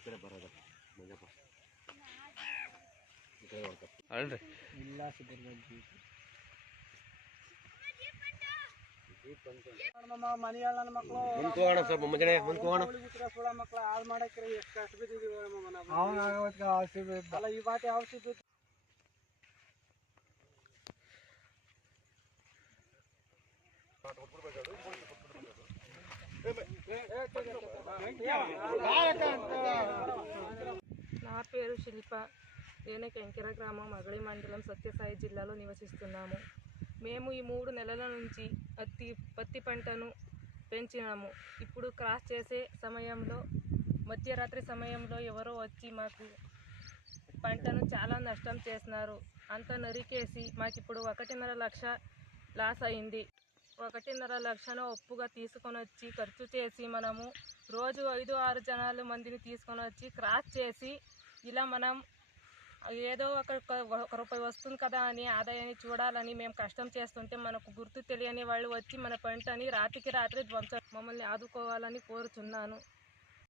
ఇక్కడే బరాబర్ మంజప్ప ఇక్కడే కొడతాం అడండి ಮುಂದ್ಕೋಣ ಸ್ವಲ್ಪ ಮುಂಜಾನೆ ಮುಂದ್ಕೋಣ ಅಲ್ಲ ಈ ಬಾಟಿ ಔಷಧಿ నా పేరు శిల్ప. నేను కెంకెర గ్రామం మగళి మండలం సత్యసాయి జిల్లాలో నివసిస్తున్నాము. మేము ఈ 3 నెలల నుంచి పత్తి పంటను పెంచినాము. ఇప్పుడు క్రాస్ చేసే సమయంలో మధ్యరాత్రి సమయంలో ఎవరో వచ్చి మాకు పంటను చాలా నష్టం చేసినారు. అంతా నరికేసి మాకిప్పుడు 1.5 లక్ష లాస్ అయింది. 1.5 లక్షను ఒప్పుగా తీసుకొని వచ్చి ఖర్చు చేసి మనము రోజు 5-6 జనాలు మందిని తీసుకొని వచ్చి క్రాస్ చేసి ఇలా మనం ఏదో ఒక రూపాయి వస్తుంది కదా అని ఆదాయాన్ని చూడాలని మేము కష్టం చేస్తుంటే మనకు గుర్తు తెలియని వాళ్ళు వచ్చి మన పంటని రాత్రికి రాత్రి మమ్మల్ని ఆదుకోవాలని కోరుచున్నాను.